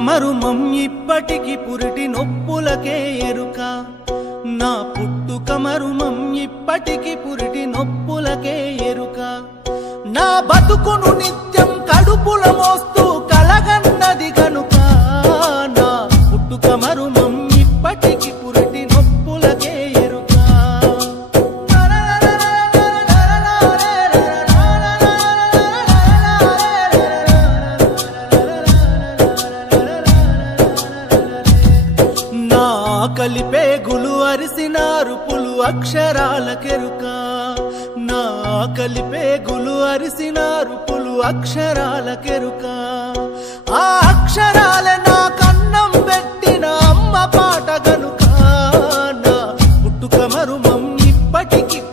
మరుమం ఇప్పటికి పురిటి నొప్పులకే ఎరుక నా పుట్టుక మరుమం ఇప్పటికి పురిటి నొప్పులకే ఎరుక నా బతుకును నిత్యం కడుపుల మోస్తూ కలగన్నది కనుక నా పుట్టుక మరుమం ఇప్పటికి పురిటి నొప్పులకే ఎరుక కలిపేగులు అరిసిన అరుపులు అక్షరాలకెరుక నా కలిపేగులు అరిసిన అరుపులు అక్షరాలకెరుక ఆ అక్షరాల